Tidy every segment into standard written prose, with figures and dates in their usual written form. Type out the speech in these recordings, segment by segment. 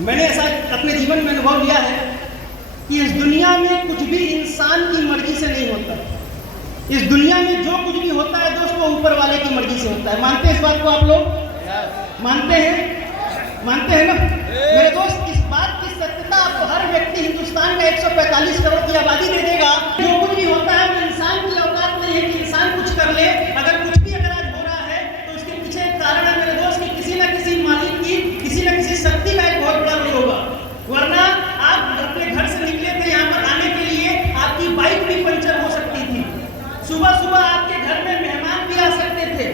मैंने ऐसा अपने जीवन में अनुभव लिया है कि इस दुनिया में कुछ भी इंसान की मर्जी से नहीं होता। इस दुनिया में जो कुछ भी होता है दोस्त, वो ऊपर वाले की मर्जी से होता है। मानते हैं इस बात को आप लोग? मानते हैं ना मेरे दोस्त? इस बात की सत्यता आपको हर व्यक्ति हिंदुस्तान का 145 करोड़ की आबादी दे देगा। जो कुछ भी होता है वो इंसान की औकात नहीं है कि इंसान कुछ कर ले। अगर कुछ भी अगर आज हो रहा है तो उसके पीछे एक कारण है मेरे दोस्त कि किसी न किसी मालिक की, किसी न किसी शक्ति का एक बहुत बड़ा रोल होगा। वरना आप अपने घर से निकले थे यहाँ पर आने के लिए, आपकी बाइक भी पंचर हो सकती थी। सुबह सुबह आपके घर में मेहमान भी आ सकते थे।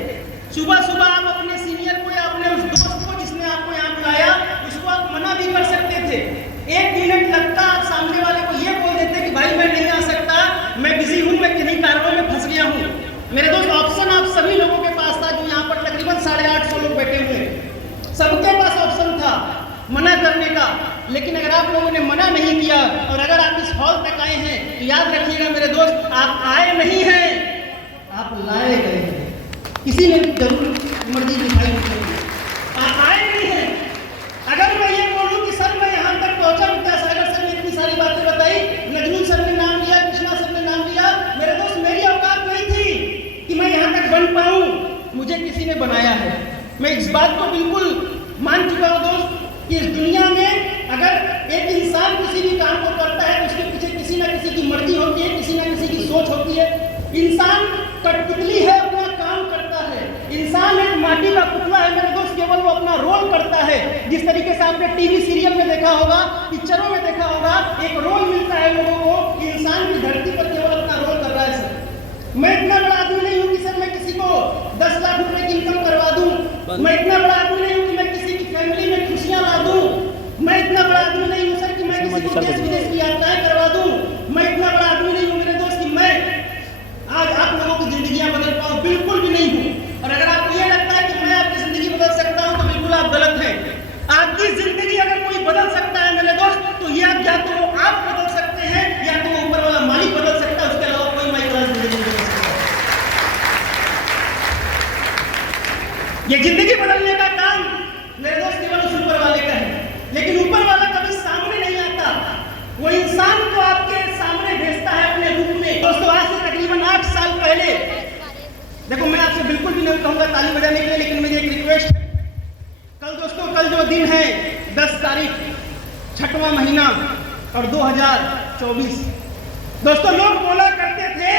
सुबह सुबह आप अपने सीनियर को या अपने उस दोस्त को जिसने आपको यहाँ बुलाया, उसको आप मना भी कर सकते थे। 1 मिनट लगता, आप सामने वाले को ये बोल देते कि भाई मैं नहीं आ सकता, मैं बिजी हूँ, मैं किन्हीं कारणों में फंस गया हूँ। मेरे दोस्त, ऑप्शन आप सभी लोगों के पास था जो यहाँ पर तकरीबन 850 लोग बैठे हुए हैं। सबके पास ऑप्शन था मना करने का, लेकिन अगर आप लोगों ने मना नहीं किया और अगर आप इस हॉल तक आए हैं तो याद रखिएगा मेरे दोस्त, आप आए नहीं हैं, आप लाए गए हैं। किसी ने जरूर मर्जी दिखाई नहीं, आप आए नहीं हैं। अगर मैं ये बोलूं कि सर मैं यहाँ तक पहुंचा, विद्यासागर सर ने इतनी सारी बातें बताई, नजरुल सर ने नाम लिया, कृष्णा सर ने नाम लिया, मेरे दोस्त मेरी औकात नहीं थी कि मैं यहाँ तक बन पाऊं। मुझे किसी ने बनाया है। मैं इस बात को बिल्कुल मान चुका हूँ दोस्त कि इस दुनिया में अगर एक इंसान किसी भी काम को करता है तो उसके पीछे किसी न किसी की मर्जी होती है, किसी न किसी की सोच होती है। इंसान कठपुतली है, अपना काम करता है। इंसान एक माटी का पुतला है मेरे दोस्त, केवल वो अपना रोल करता है। जिस तरीके से आपने टीवी सीरियल में देखा होगा, पिक्चरों में देखा होगा, एक रोल मिलता है लोगों को कि इंसान की धरती पर केवल अपना रोल कर रहा है। सर मैं इतना बड़ा आदमी नहीं हूँ कि सर मैं किसी को 10 लाख रुपए की इनकम करवा दूं। मैं इतना बड़ा आदमी नहीं हूँ कि मैं किसी की फैमिली में खुशियां ला दूं। मैं इतना बड़ा आदमी नहीं हूँ सर कि मैं किसी को देश विदेश की यात्राएं करवा दूं। मैं इतना बड़ा आदमी नहीं हूँ मेरे दोस्त कि मैं आज आप लोगों की जिंदगियां बदल पाऊं, बिल्कुल भी नहीं हूँ। और अगर आपको ये लगता है कि मैं आपकी जिंदगी बदल सकता हूं तो बिल्कुल आप गलत हैं। आपकी जिंदगी अगर कोई बदल सकता है मेरे दोस्त, तो ये या तो आप बदल सकते हैं या तो ऊपर वाला मालिक बदल सकता है, उसके अलावा कोई माइक्रो जिंदगी नहीं बदल सकता। ये जिंदगी बदलने का काम मेरे दोस्त केवल उस ऊपर वाले का है, लेकिन ऊपर वाला कभी सामने नहीं आता। वो इंसान को आपके सामने भेजता है अपने रूप में। दोस्तों आज से तकरीबन 8 साल पहले, देखो मैं आपसे बिल्कुल भी नहीं कहूंगा ताली बजाने के लिए, लेकिन मुझे एक रिक्वेस्ट है। कल दोस्तों, कल जो दिन है 10 तारीख 6वां महीना और 2024, दोस्तों लोग बोला करते थे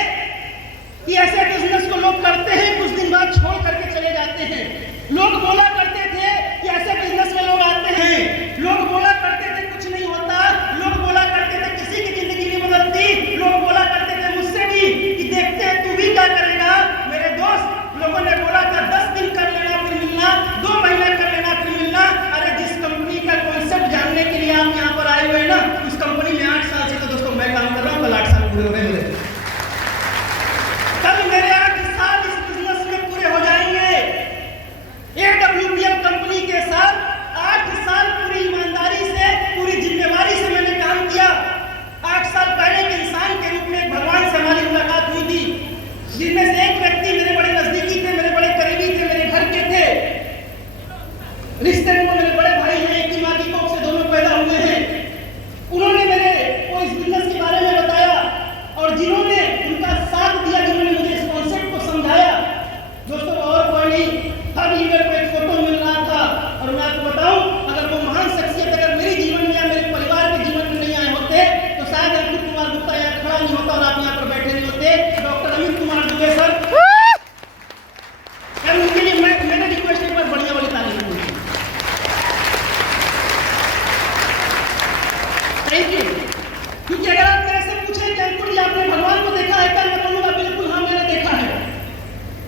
कि ऐसे बिजनेस को लोग करते हैं कुछ दिन बाद छोड़ करके चले जाते हैं। लोग बोला करते थे कि ऐसे बिजनेस में लोग आते हैं। लोग बोला करते थे कुछ नहीं होता। लोग बोला करते थे किसी की जिंदगी नहीं बदलती। लोग बोला करते थे मुझसे भी कि देखते हैं तू भी क्या करेगा। मेरे दोस्त, लोगों ने बोला था 10 दिन कर लेना फिर मिलना, 2 महीना कर लेना फिर मिलना। अरे जिस कंपनी का कॉन्सेप्ट जानने के लिए आप यहाँ पर आए हुए हैं ना, उस कंपनी में 8 साल से तो दोस्तों मैं काम कर रहा हूँ। कल 8 साल पूरे हो रहे हैं। कल मेरे 8 साल इस बिजनेस में पूरे हो जाएंगे। AWPL कंपनी के साथ 8 साल पूरी ईमानदारी से, पूरी जिम्मेवारी से मैंने काम किया। 8 साल पहले एक इंसान के रूप में एक भगवान से हमारी मुलाकात हुई थी, जिनमें से एक व्यक्ति मेरे बड़े नजदीकी थे, मेरे बड़े करीबी थे, मेरे घर के थे। रिश्ते में मेरे बड़े भाई हैं, एक ही माँ की कोख से दोनों पैदा हुए हैं। उन्होंने मेरे को इस बिजनेस के बारे में बताया और जिन्होंने उनका साथ दिया, जिन्होंने मुझे इस कॉन्सेप्ट को समझाया, दोस्तों और कोई नहीं, अभी मेरे को एक फोटो मिल रहा था। और मैं आपको बताऊं, अगर वो महान शख्सियत अगर मेरे जीवन में या मेरे परिवार के जीवन में नहीं आए होते तो शायद अंकित कुमार गुप्ता यहाँ खड़ा नहीं होता और आप यहाँ पर बैठे नहीं होते। डॉक्टर अमित कुमार दुबे सर, उनके लिए मैंने रिक्वेस्ट एक बार बढ़िया वाली तारीफ की। Thank you. क्योंकि अगर आप मेरे से पूछें कि अंकुर जी आपने भगवान को देखा है क्या, मैं बोलूंगा बिल्कुल हाँ मैंने देखा है।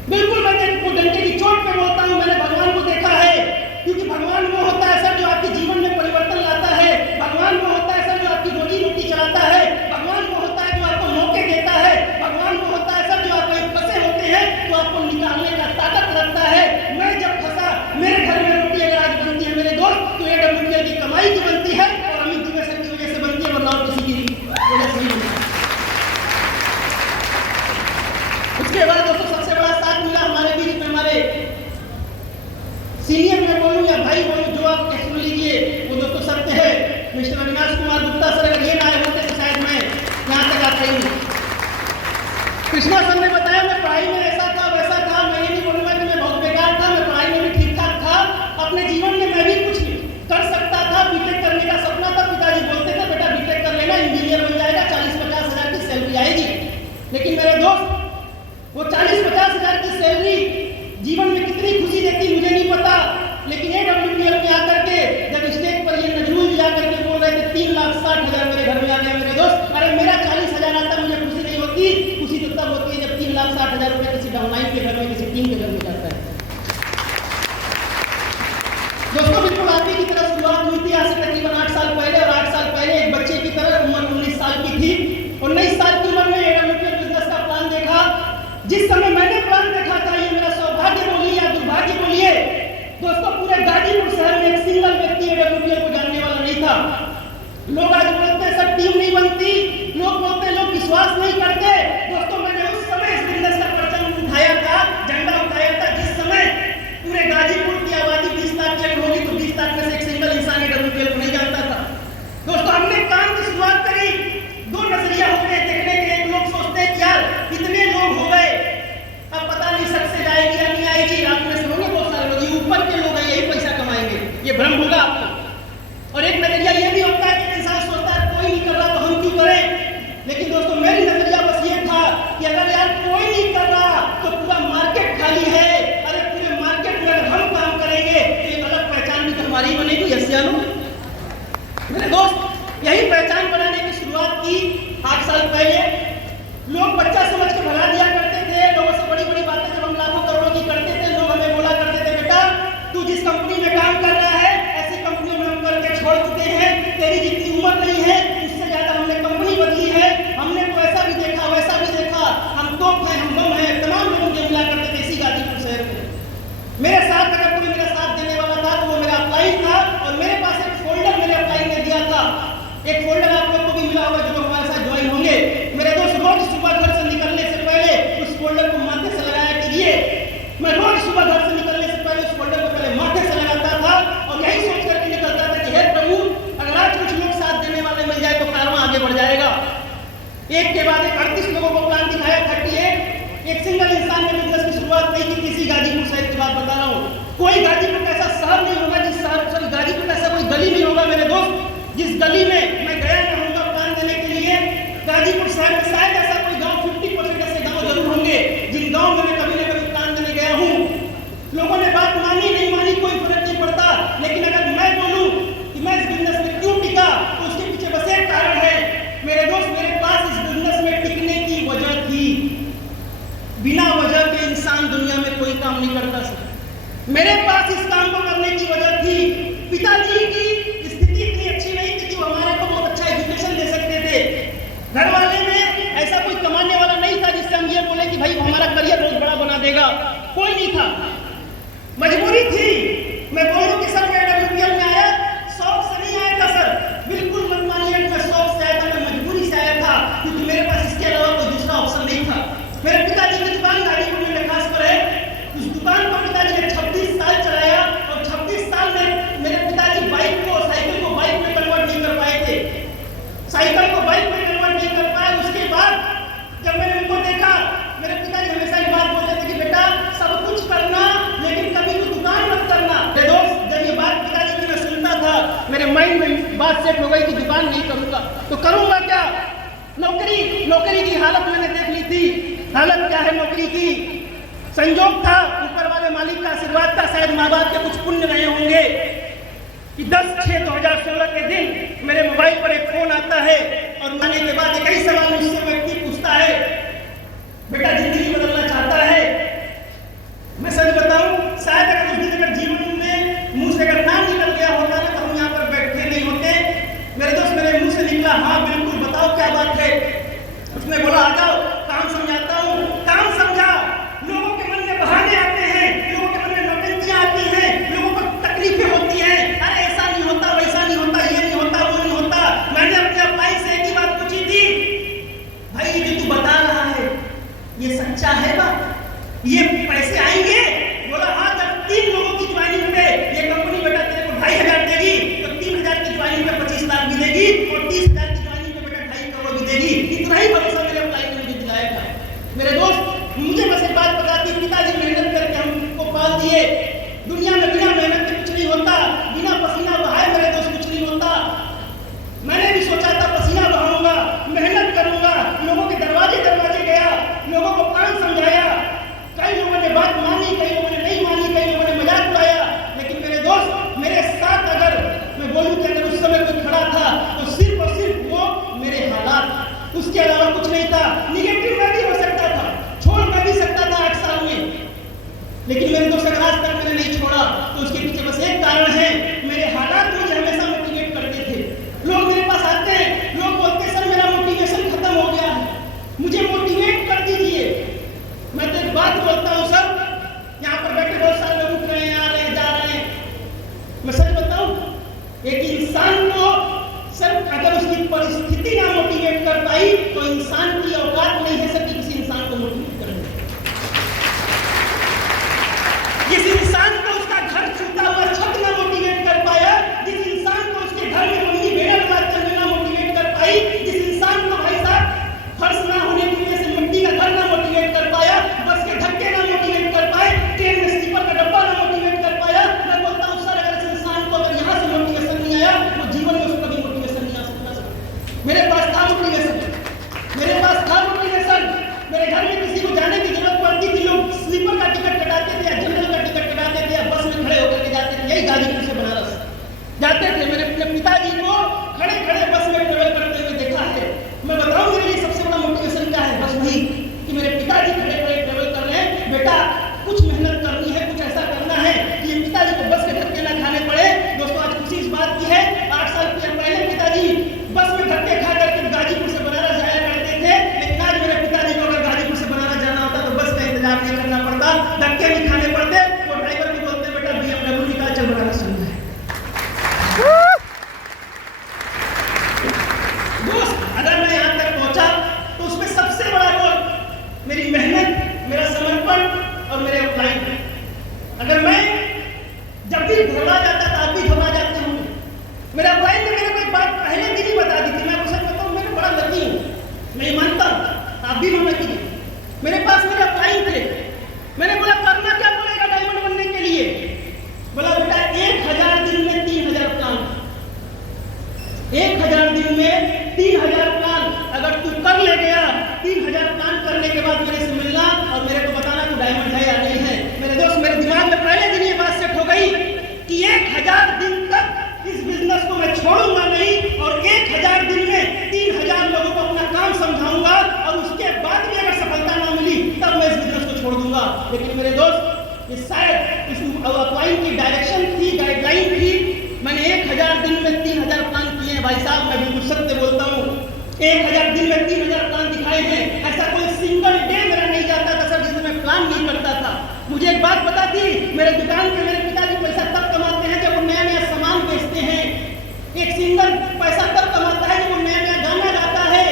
बिल्कुल मैं डंडे की चोट पे बोलता हूँ मैंने भगवान को देखा है। क्योंकि भगवान वो होता है सर जो आपके जीवन में परिवर्तन लाता है। भगवान वो होता है सर जो आपकी रोजी रोटी चलाता है। भगवान वो होता है जो आपको मौके देता है। भगवान वो होता है सर जो आप कहीं फंसे होते हैं तो आपको निकालने का ताकत रखता है। मैं जब फंसा, मेरे घर में रोटी अगर आज बनती है मेरे दोस्त, तो AWPL की कमाई की बनती है और अमित दुबे सर की वजह से बनती है। मिस्टर अविनाश कुमार गुप्ता सर अगर ये ना आए होते तो शायद मैं यहाँ तक आता ही नहीं। कृष्णा सर ने बताया मैं पढ़ाई में ऐसा था वैसा था, मैं ये नहीं बोलूँगा कि मैं बहुत बेकार था, मैं पढ़ाई में भी ठीक ठाक था, अपने जीवन में मैं भी कुछ कर सकता था, बीटेक करने का सपना था। पिताजी बोलते थे बेटा बीटेक कर लेना, इंजीनियर बन जाएगा, 40-50 हज़ार की सैलरी आएगी। लेकिन मेरे दोस्त वो 40-50 हज़ार की सैलरी जीवन में कितनी खुशी देती मुझे नहीं पता, लेकिन AWPL में आकर के जब स्टेज पर ये नजरूल जाकर के बोल रहे थे 3,60,000 मेरे घर में आ गया मेरे दोस्त, अरे मेरा 40,000 आता मुझे खुशी नहीं होती, खुशी तो तब होती है जब 3,60,000 रुपये किसी डाउनलाइन के घर में किसी टीम के घर में जाता है। दोस्तों बिल्कुल आप ही की तरह शुरुआत हुई थी आज से तकरीबन 8 साल पहले, और 8 साल पहले एक बच्चे की तरह उम्र 19 साल की थी। 19 साल की उम्र में AWPL बिजनेस का प्लान देखा। जिस समय मैंने प्लान देखा था, ये मेरा सौभाग्य बोलिए या दुर्भाग्य बोलिए दोस्तों, पूरे गाजीपुर शहर में एक सिंगल व्यक्ति AWPL को जानने वाला नहीं था। लोग आज बोलते हैं सर टीम नहीं बनती, लोग बोलते हैं लोग विश्वास नहीं करते। दोस्तों मैंने उस समय इस बिजनेस का परचम उठाया था, झंडा उठाया था, जिस समय पूरे गाजीपुर की आबादी 20 लाख की होगी तो 20 लाख में से एक सिंगल इंसान AWPL को नहीं जानता था। दोस्तों हमने काम की शुरुआत करी, दो नजरिया होते हैं देखने के। एक लोग सोचते हैं कि यार इतने लोग हो गए, अब पता नहीं सक्सेस आएगी या नहीं आएगी, आप में से होंगे बहुत सारे लोग, ये ऊपर के लोग हैं यही पैसा कमाएंगे, ये भ्रम होगा आपको। और एक नजरिया ये भी होता है कि इंसान सोचता है कोई नहीं कर रहा तो हम क्यों करें। लेकिन दोस्तों मेरी नजरिया बस ये था कि अगर यार कोई नहीं कर रहा तो पूरा मार्केट खाली है, अरे पूरे मार्केट में अगर हम काम करेंगे तो एक अलग पहचान भी हमारी बनेगी। यसियानो मेरे दोस्त यही पहचान बनाने की शुरुआत की 8 साल पहले। लोग बच्चा समझ के भगा दिया करते थे, लोगों से बड़ी बड़ी बातें जब हम लाखों करोड़ों की करते थे, लोग हमें बोला करते थे बेटा तू जिस कंपनी में काम कर रहा है ऐसी कंपनियों में हम करके छोड़ चुके हैं, तेरी जितनी उम्र नहीं है उससे ज्यादा हमने कंपनी बदली है, हमने तो ऐसा भी देखा वैसा भी देखा, हम तोप हैं हम बम हैं, तमाम लोग मुझे मिला करते थे इसी गाजीपुर शहर में। मेरे साथ अगर कोई मेरा साथ देने वाला था तो वो मेरा अपलाइन था, और मेरे पास एक फोल्डर मेरे अपलाइन ने दिया था। एक फोल्डर आप लोग को भी मिला होगा जो लोग हमारे साथ ज्वाइन होंगे। मेरे दोस्त रोज सुबह घर से निकलने से पहले उस फोल्डर को माथे से लगाया कीजिए। मैं रोज सुबह घर से निकलने से पहले उस फोल्डर को पहले माथे से लगाता था और यही सोच करके निकलता था कि हे प्रभु अगर आज कुछ लोग साथ देने वाले मिल जाए तो कारवां आगे बढ़ जाएगा। एक के बाद एक 38 लोगों को प्लान दिखाया, 38। एक सिंगल इंसान ने बिजनेस की शुरुआत नहीं की किसी गाजीपुर शहर की बात बता रहा हूँ। कोई गाजीपुर का ऐसा शहर नहीं होगा जिस शहर सॉरी गाजीपुर का ऐसा कोई गली नहीं होगा मेरे दोस्त जिस गली में मैं गया न होऊंगा प्लान देने के लिए। गाजीपुर शहर में शायद ऐसा कोई गांव 50% ऐसे गांव जरूर होंगे जिन गांव में मैं कभी न कभी प्लान देने गया हूँ। लोगों ने बात मानी नहीं मानी कोई फर्क नहीं पड़ता, लेकिन अगर मैं बोलूं कि मैं इस बिजनेस में क्यों टिका तो उसके पीछे बस एक कारण है मेरे दोस्त, मेरे पास इस बिजनेस में टिकने की वजह थी। बिना वजह के इंसान दुनिया में कोई काम नहीं करता सर। मेरे पास इस काम को करने की वजह थी। पिताजी की स्थिति इतनी अच्छी नहीं थी कि वो हमारे को बहुत अच्छा एजुकेशन दे सकते थे। घर वाले में ऐसा कोई कमाने वाला नहीं था जिससे हम ये बोले कि भाई हमारा करियर बहुत बड़ा बना देगा, कोई नहीं था। मजबूरी थी। मैं बोलूं कि सर मैं AWPL में आया शौक से नहीं आया था सर, बिल्कुल मत मानिए मैं शौक से आया था, मैं मजबूरी से आया था क्योंकि मेरे पास इसके अलावा कोई दूसरा ऑप्शन नहीं था। मेरे पिताजी की दुकान गाजीपुर में खास पर है, उस दुकान को पिताजी ने 26 साल चलाया और 26 साल में मेरे पिताजी साइकिल को बाइक में कन्वर्ट नहीं कर पाए थे, साइकिल को बाइक में कन्वर्ट नहीं कर पाए। उसके बाद जब मैंने उनको देखा मेरे पिताजी हमेशा ये बात बोलते थे कि बेटा सब कुछ करना लेकिन कभी भी दुकान मत करना। मेरे दोस्त जब ये बात पिताजी की मैं सुनता था मेरे माइंड में बात सेट हो गई कि दुकान नहीं करूंगा तो करूंगा क्या। नौकरी की हालत मैंने देख ली थी। हालत क्या है नौकरी की? संजोग था, ऊपर वाले मालिक का आशीर्वाद था, शायद माँ बाप के कुछ पुण्य रहे होंगे कि 10/6/2016 के दिन मेरे मोबाइल पर एक फोन आता है और आने के बाद एक ही सवाल मुझसे व्यक्ति पूछता है बेटा जिंदगी बदलना चाहता है? मैं सच बताऊं शायद अगर उस दिन अगर जीवन में मुंह से अगर नाम निकल गया होता ना तो हम यहाँ पर बैठे नहीं होते। मेरे दोस्त मेरे मुंह से निकला हाँ बिल्कुल बताओ क्या बात है। उसने बोला आ जाओ काम समझाता हूँ। काम समझा। लोगों के मन में बहाने आते हैं, लोगों के मन में नौकरियां आती हैं, लोगों को तकलीफें होती हैं, अरे ऐसा नहीं होता वैसा नहीं होता ये नहीं होता वो नहीं होता। मैंने अपने भाई से एक ही बात पूछी थी, भाई ये जो तू बता रहा है ये सच्चा है बात, ये पैसे आएंगे? बोला हाँ जब 3 लोगों की ज्वाइनिंग पे ये कंपनी बेटा तेरे को 2,500 देगी तो 3,000 की ज्वाइनिंग पे 25 लाख भी उसके अलावा कुछ नहीं था। निगेटिव मैं भी हो सकता था, छोड़ मैं भी सकता था 8 साल में, लेकिन मेरे दोस्त अगर आज तक मैंने नहीं छोड़ा तो उसके पीछे बस एक कारण है, मेरे हालात मुझे हमेशा मोटिवेट करते थे। लोग मेरे पास आते हैं, लोग बोलते हैं सर मेरा मोटिवेशन खत्म हो गया है, मुझे मोटिवेट कर दीजिए। मैं तो एक बात बोलता हूँ सर, यहाँ पर बैठे बहुत सारे लोग उठ रहे हैं, आ रहे हैं, जा रहे हैं। मैं सच बताऊं, एक इंसान को सिर्फ अगर उसकी परिस्थिति ना मोटिवेट कर पाई तो इंसान की औकात नहीं है सर कि किसी इंसान को मोटिवेट करने। जिस इंसान को उसका घर छूटा हुआ छत ना मोटिवेट कर पाया, जिस इंसान को उसके घर में मम्मी बेड़ा लगाते हुए ना मोटिवेट कर पाई, जिस इंसान को भाई साहब फर्श ना होने की वजह से मिट्टी का घर ना मोटिवेट कर पाया, बस के धक्के ना मोटिवेट कर पाए, ट्रेन में स्लीपर का डब्बा ना मोटिवेट कर पाया, मैं बोलता हूँ सर अगर इस इंसान को अगर यहाँ से मोटिवेशन नहीं आया तो जीवन में उसको कभी मोटिवेशन नहीं आ सकता सर। मेरे पास था मोटिवेशन, मेरे पास था मोटिवेशन। मेरे घर में किसी को जाने की जरूरत पड़ती थी, लोग स्लीपर का टिकट कटाते थे या जनरल का टिकट कटाते थे या बस में खड़े होकर के जाते थे, यही गाजीपुर से बनारस जाते थे। मैंने अपने पिताजी को खड़े खड़े बस में ट्रेवल करते हुए देखा है। मैं बताऊं मेरे लिए सबसे बड़ा मोटिवेशन क्या है, बस वही कि मेरे पिताजी खड़े खड़े ट्रेवल कर रहे हैं, बेटा कुछ मेहनत करनी है, कुछ ऐसा करना है कि ये पिताजी को बस के धक्के ना खाने पड़े। दोस्तों आज खुशी इस बात की है, 8 साल पहले पिताजी बस में धक्के खा करके गाजीपुर से बनारस जाया करते थे, लेकिन आज मेरे पिताजी को अगर गाजीपुर से बनारस जाना होता तो बस का इंतजार नहीं करना पड़ता, धक्के नहीं खाने पड़ते, वो ड्राइवर भी बोलते बेटा BMW निकाल चल बनारस चलना है। दोस्त अगर मैं यहाँ तक पहुंचा तो उसमें सबसे बड़ा रोल मेरी मेहनत, मेरा समर्पण और मेरे ऑफलाइन। अगर मैं जब भी घबरा जाता था, आप भी घबरा जाते होंगे, मेरे ऑफलाइन ने मेरे को एक बात पहले दिन ही बता दी थी। मैं आपको सच बताऊं मैं बड़ा लकी हूँ, नहीं मानता, आप भी मानना कीजिए। मेरे पास मेरे ऑफलाइन थे, मैंने बोला करना क्या पड़ेगा डायमंड बनने के लिए, बोला बेटा 1000 दिन में 3000 प्लान, 1000 दिन में 3000 प्लान अगर तू कर ले गया, 3000 प्लान करने के बाद मेरे से मिलना और मेरे को बताना तू डायमंड है या नहीं है। मेरे दोस्त मेरे दिमाग में पहले दिन ये बात सेट हो गई कि 1000 दिन तक इस बिजनेस को मैं छोड़ूंगा नहीं और 1000 दिन में 3000 लोगों को अपना काम समझाऊंगा और उसके बाद भी अगर सफलता ना मिली तब मैं इस बिजनेस को छोड़ दूंगा। लेकिन मेरे दोस्त ये शायद इस अपलाइन की डायरेक्शन थी, गाइडलाइन थी। मैंने 1000 दिन में 3000 प्लान किए हैं भाई साहब, मैं बिल्कुल सत्य बोलता हूँ। 1000 दिन में 3000 प्लान दिखाए हैं, ऐसा कोई सिंगल डे मेरा नहीं जाता था सर जिसमें मैं प्लान नहीं करता था। मुझे एक बात पता थी, मेरे दुकान पे मेरे पिताजी पैसा तब कमाते हैं जब वो नया नया सामान बेचते हैं, एक सिंगर पैसा तब कमाता है जब वो नया नया गाना गाता है,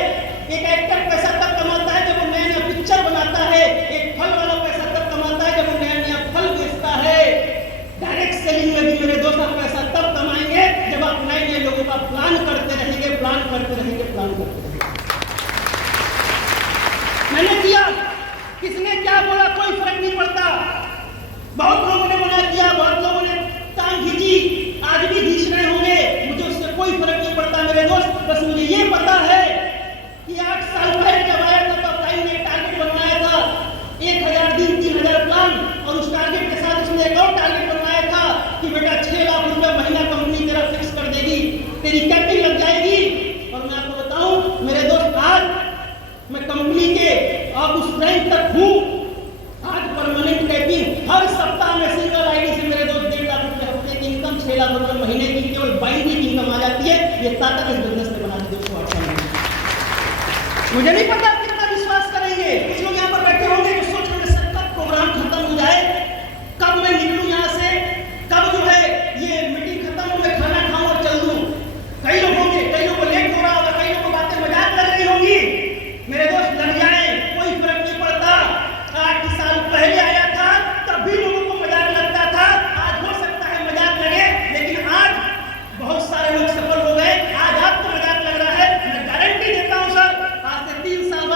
एक एक्टर पैसा तब कमाता है जब वो नया नया पिक्चर बनाता है, एक फल वाला पैसा तब कमाता है जब वो नया नया फल बेचता है। डायरेक्ट सेलिंग में भी मेरे दोस्त आप पैसा तब कमाएंगे जब आप नए नए लोगों का प्लान करते रहेंगे, प्लान करते रहेंगे, प्लान करते रहेंगे। मैंने किया, किसने क्या बोला कोई फर्क नहीं पड़ता। बहुत लोगों ने मना किया, बहुत लोगों ने टांग खींची, आज भी खींच रहे होंगे, मुझे उससे कोई फर्क नहीं पड़ता मेरे दोस्त। बस मुझे ये पता है कि 8 साल पहले जब आया था तो टाइम ने टारगेट बनाया था 1000 दिन 3000 प्लान, और उस टारगेट के साथ उसने एक और टारगेट बनाया था कि बेटा 6 लाख रुपए महीना कंपनी तेरा फिक्स कर देगी, तेरी कैपिंग लग जाएगी। और मैं आपको बताऊं मेरे दोस्त, आज मैं कंपनी के अब उस रैंक तक हूँ, आज परमानेंट कैपिंग हर सप्ताह में सिंगल आईडी से मेरे दोस्त 1.5 लाख रुपए हफ्ते की इनकम, 6 लाख रुपए महीने की केवल बाइंडिंग इनकम आ जाती है। ये ताकत इस बिजनेस ने बना दी दोस्तों 8 साल में। मुझे नहीं पता आप कितना विश्वास करेंगे। कुछ लोग यहाँ पर बैठे होंगे जो सोच रहे हैं कब प्रोग्राम खत्म हो जाए, कब मैं निकलूं यहाँ से, कब जो है ये मीटिंग खत्म हो, मैं खाना खाऊं और चल दूं। कई लोग होंगे, कई लोगों को लेट हो रहा होगा, कई लोगों को बातें मजाक लग रही होंगी। मेरे दोस्त लग जाए, कोई फर्क नहीं पड़ता। 8 साल पहले आया था तब भी लोगों को मजाक लगता था, आज हो सकता है मजाक लगे, लेकिन आज बहुत सारे लोग सफल हो गए, आज आपको मजाक लग रहा है। मैं गारंटी देता हूं सर, आज से 3 साल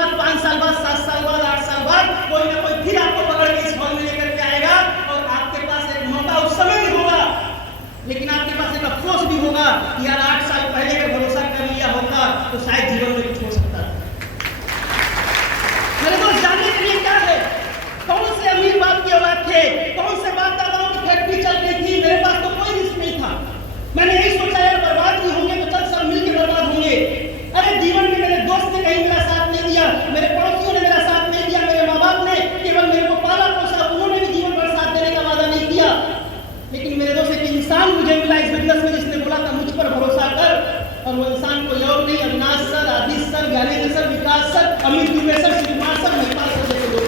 और वो इंसान कोई और नहीं, Avinash sir, Adish sir, Gyanendra sir, Vikas sir, Amit Dubey sir, Shivkumar sir, Mahipal sir जैसे लोग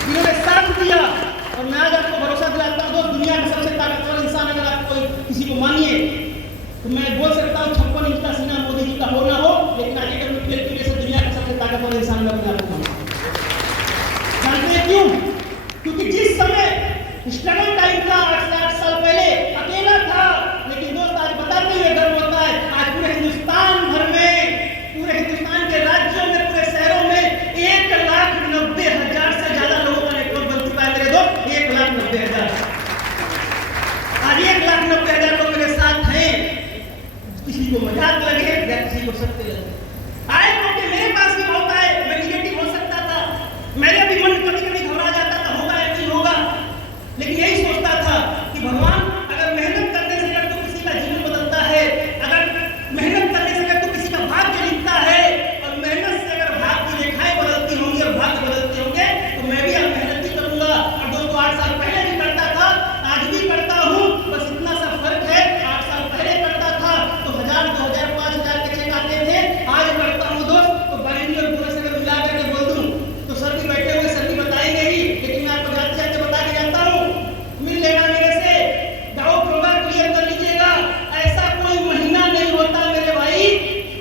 जिन्होंने साथ दिया। और मैं आज आपको भरोसा दिलाता हूँ दोस्त, दुनिया का सबसे ताकतवर इंसान अगर आप कोई किसी को मानिए तो मैं बोल सकता हूँ 56 इंच का सीना मोदी जी का हो ना हो, लेकिन आगे कल में से दुनिया का सबसे ताकतवर इंसान मैं अपने आप को मानता। जानते हैं क्यों? क्योंकि जिस समय स्ट्रगल टाइम था 8 साल पहले, अकेला था, लेकिन दोस्त आज बताते हुए गर्व होता है, आज पूरे हिंदुस्तान भर में, पूरे हिंदुस्तान के राज्यों में, पूरे शहरों में 1,90,000 से ज्यादा लोगों का नेटवर्क बन चुका है मेरे दोस्त। 1,90,000 आज 1,90,000 लोग मेरे साथ हैं। किसी को मजाक लगे या किसी को सत्य लगे, आए मौके मेरे पास भी बहुत आए। मैं निगेटिव हो सकता था, मेरे भी मन कभी कभी घबरा जाता था, होगा या नहीं होगा, लेकिन यही सोचता था कि भगवान अगर मेहनत करने से अगर तो किसी का जीवन बदलता है, अगर मेहनत करने से अगर तो किसी का भाग्य लिखता है, और मेहनत से अगर भाग्य की रेखाएं बदलती होंगी और भाग्य बदलते होंगे, तो मैं भी अब मेहनत ही करूंगा। और दोस्तों 8 साल पहले भी करता था, आज भी करता हूँ, बस इतना सा फर्क है, 8 साल पहले करता था तो 1,000, 2,000, 5,000 के चेक आते थे, आज करता हूँ दोस्त तो बाइंडी और बोनस अगर मिला करके बोल दूं तो सर भी बैठे हुए सर भी बताएंगे ही, लेकिन मैं आपको जाते जाते बता के जाता हूँ, मिल लेना मेरे से, डाउट होगा क्लियर कर लीजिएगा। ऐसा कोई महीना नहीं होता मेरे भाई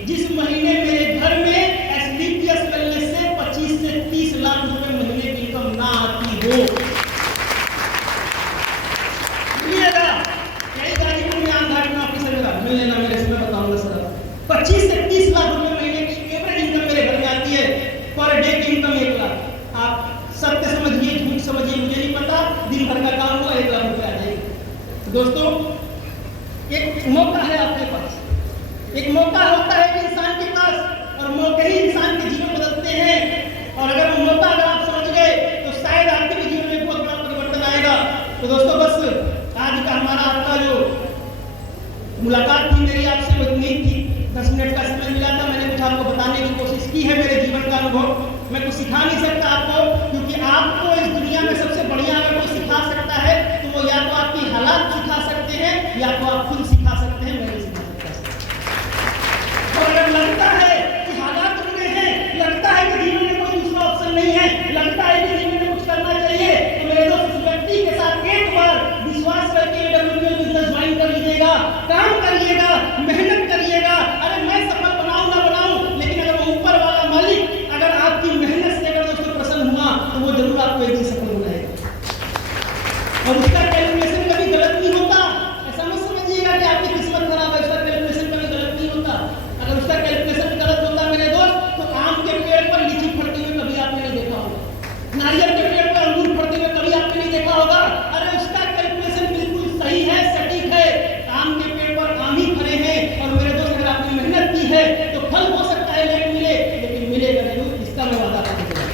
जिस महीने मेरे घर में एसडीपीएस वेलनेस से 25 से 30 लाख रुपए महीने की इनकम ना आती हो। मिलिएगा यही गाजीपुर में आम घाट में ऑफिस है मेरा, मिल लेना मेरे से, मैं बताऊंगा सर। 25 से 30 लाख रुपए महीने की एवरेज इनकम मेरे घर में आती है, पर डे की इनकम 1 लाख। आप सत्य समझिए झूठ समझिए मुझे नहीं पता, दिन भर का काम हुआ 1 लाख रुपए आ जाएगा। तो दोस्तों एक मौका है आपके पास, एक मौका होता है कि इंसान के पास, और मौके ही इंसान के जीवन बदलते हैं। और अगर वो मौका अगर आप समझ गए तो शायद आपके भी जीवन में बहुत बड़ा परिवर्तन आएगा। तो दोस्तों बस आज का हमारा आपका जो मुलाकात थी मेरी आपसे वो उम्मीद थी, 10 मिनट का समय मिला था, मैंने कुछ आपको बताने की कोशिश की है, मेरे जीवन का अनुभव। मैं कुछ सिखा नहीं सकता आपको, क्योंकि आपको इस दुनिया में सबसे बढ़िया अगर कोई सिखा सकता है तो वो या तो आपकी हालात सिखा सकते हैं या तो आप खुद सिखा सकते हैं, मैं नहीं सिखा सकता। और अगर लगता है कि हालात बुरे हैं, लगता है कि जीवन में कोई दूसरा ऑप्शन नहीं है, लगता है कि जीवन में कुछ करना चाहिए, तो मेरे दोस्त उस व्यक्ति के साथ एक बार विश्वास करके डब्ल्यूपीएल बिजनेस ज्वाइन कर लीजिएगा, काम करिएगा, मेहनत करिएगा। अरे मैं सफल बनाऊं ना बनाऊं, लेकिन अगर वो ऊपर वाला मालिक अगर आपकी मेहनत से अगर दोस्तों प्रसन्न हुआ तो वो जरूर आपको एक दिन सफल हो जाएगा। और उसका कैलकुलेशन कभी गलत नहीं होता, ऐसा मत समझिएगा कि आपकी किस्मत खराब है, उसका कैलकुलेशन कभी गलत नहीं होता। अगर उसका कैलकुलेशन गलत होता मेरे दोस्त तो आम के पेड़ पर लीची फड़ती हुई कभी आपने नहीं देखा होगा, नारियल के पेड़ पर अंगूर फड़ते हुए कभी आपने नहीं देखा होगा। अरे उसका कैलकुलेशन बिल्कुल सही है, सटीक है, आम के पेड़ पर आम ही फले हैं। और मेरे दोस्त अगर आपने मेहनत की है तो फल हो सकता है लेट मिले, लेकिन मिलेगा जरूर, इसका मैं वादा करता हूं।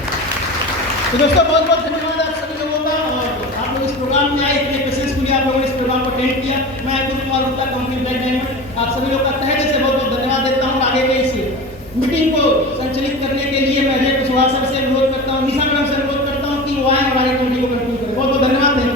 तो दोस्तों बहुत बहुत धन्यवाद आप सभी लोगों का, और आप लोग इस प्रोग्राम में आए, इतने पेशेंसफुली आप लोगों ने इस प्रोग्राम को अटेंड किया। मैं गुरु Kumar Gupta company black diamond आप सभी लोग का तहे दिल से बहुत बहुत धन्यवाद देता हूँ। आगे के इस मीटिंग को संचालित करने के लिए मैं अजय कुशवाहा सर से अनुरोध करता हूँ, निशा मैडम से अनुरोध करता हूँ कि वो आए और आगे कमेटी को कंटिन्यू करें। बहुत बहुत धन्यवाद।